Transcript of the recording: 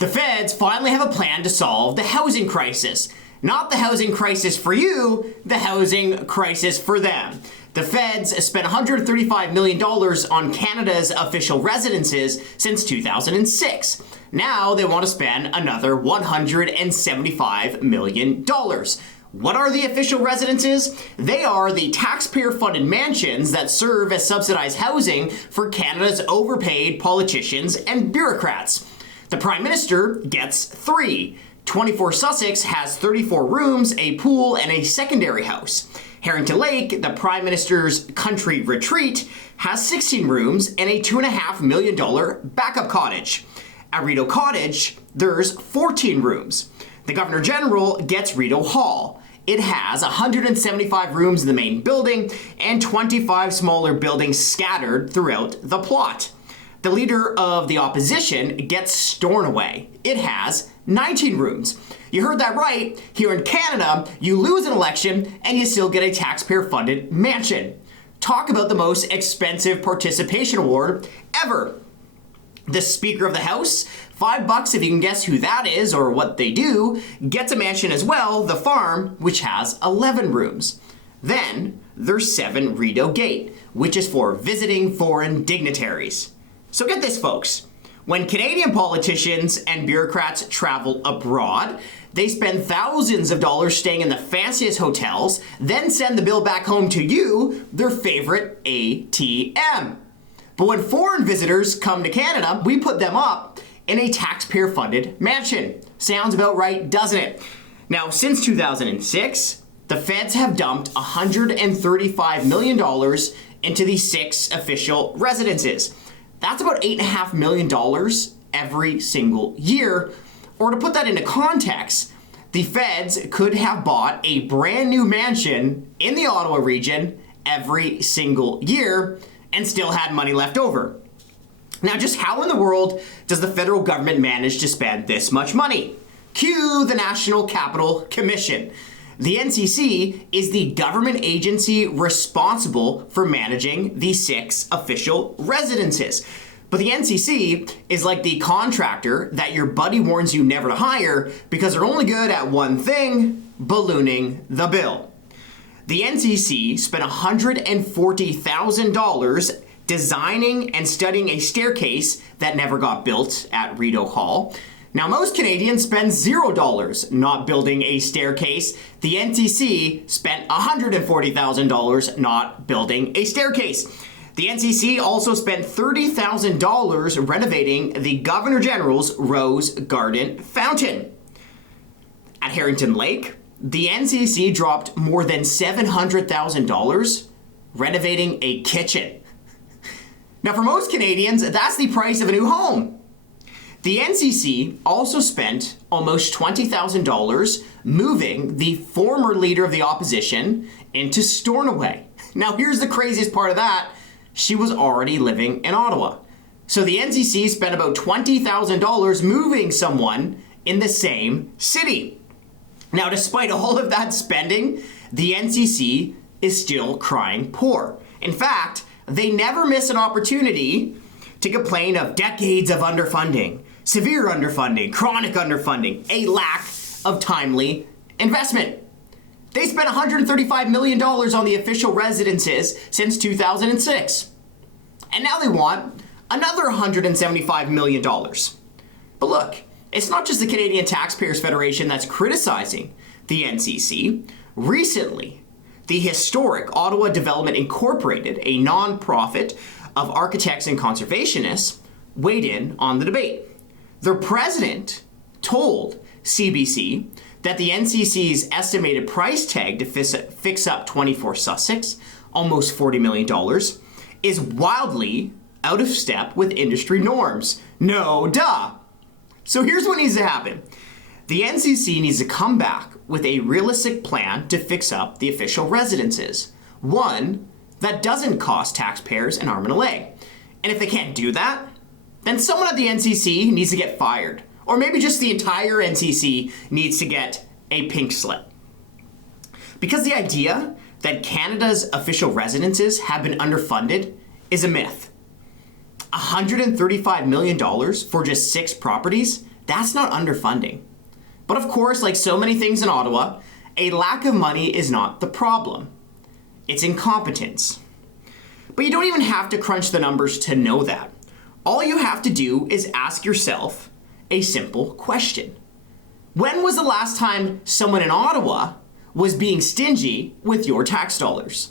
The feds finally have a plan to solve the housing crisis. Not the housing crisis for you, the housing crisis for them. The feds spent $135 million on Canada's official residences since 2006. Now they want to spend another $175 million. What are the official residences? They are the taxpayer-funded mansions that serve as subsidized housing for Canada's overpaid politicians and bureaucrats. The Prime Minister gets 3. 24 Sussex has 34 rooms, a pool, and a secondary house. Harrington Lake, the Prime Minister's country retreat, has 16 rooms and a $2.5 million backup cottage. At Rideau Cottage, there's 14 rooms. The Governor General gets Rideau Hall. It has 175 rooms in the main building and 25 smaller buildings scattered throughout the plot. The leader of the opposition gets Stornoway. It has 19 rooms. You heard that right. Here in Canada, you lose an election and you still get a taxpayer-funded mansion. Talk about the most expensive participation award ever. The Speaker of the House, $5 if you can guess who that is or what they do, gets a mansion as well, The Farm, which has 11 rooms. Then there's 7 Rideau Gate, which is for visiting foreign dignitaries. So get this, folks. When Canadian politicians and bureaucrats travel abroad, they spend thousands of dollars staying in the fanciest hotels, then send the bill back home to you, their favorite ATM. But when foreign visitors come to Canada, we put them up in a taxpayer-funded mansion. Sounds about right, doesn't it? Now, since 2006, the feds have dumped $135 million into the 6 official residences. That's about $8.5 million every single year. Or to put that into context, the feds could have bought a brand new mansion in the Ottawa region every single year and still had money left over. Now, just how in the world does the federal government manage to spend this much money? Cue the National Capital Commission. The NCC is the government agency responsible for managing the 6 official residences. But the NCC is like the contractor that your buddy warns you never to hire because they're only good at one thing, ballooning the bill. The NCC spent $140,000 designing and studying a staircase that never got built at Rideau Hall. Now, most Canadians spend $0 not building a staircase. The NCC spent $140,000 not building a staircase. The NCC also spent $30,000 renovating the Governor General's Rose Garden fountain. At Harrington Lake, the NCC dropped more than $700,000 renovating a kitchen. Now, for most Canadians, that's the price of a new home. The NCC also spent almost $20,000 moving the former leader of the opposition into Stornoway. Now, here's the craziest part of that. She was already living in Ottawa. So the NCC spent about $20,000 moving someone in the same city. Now, despite all of that spending, the NCC is still crying poor. In fact, they never miss an opportunity to complain of decades of underfunding, severe underfunding, chronic underfunding, a lack of timely investment. They spent $135 million on the official residences since 2006. And now they want another $175 million. But look, it's not just the Canadian Taxpayers Federation that's criticizing the NCC. Recently, the historic Ottawa Development Incorporated, a non-profit of architects and conservationists, weighed in on the debate. Their president told CBC that the NCC's estimated price tag to fix up 24 Sussex, almost $40 million, is wildly out of step with industry norms. No duh. So here's what needs to happen. The NCC needs to come back with a realistic plan to fix up the official residences. One that doesn't cost taxpayers an arm and a leg. And if they can't do that, then someone at the NCC needs to get fired. Or maybe just the entire NCC needs to get a pink slip. Because the idea that Canada's official residences have been underfunded is a myth. $135 million for just 6 properties? That's not underfunding. But of course, like so many things in Ottawa, a lack of money is not the problem. It's incompetence. But you don't even have to crunch the numbers to know that. All you have to do is ask yourself a simple question. When was the last time someone in Ottawa was being stingy with your tax dollars?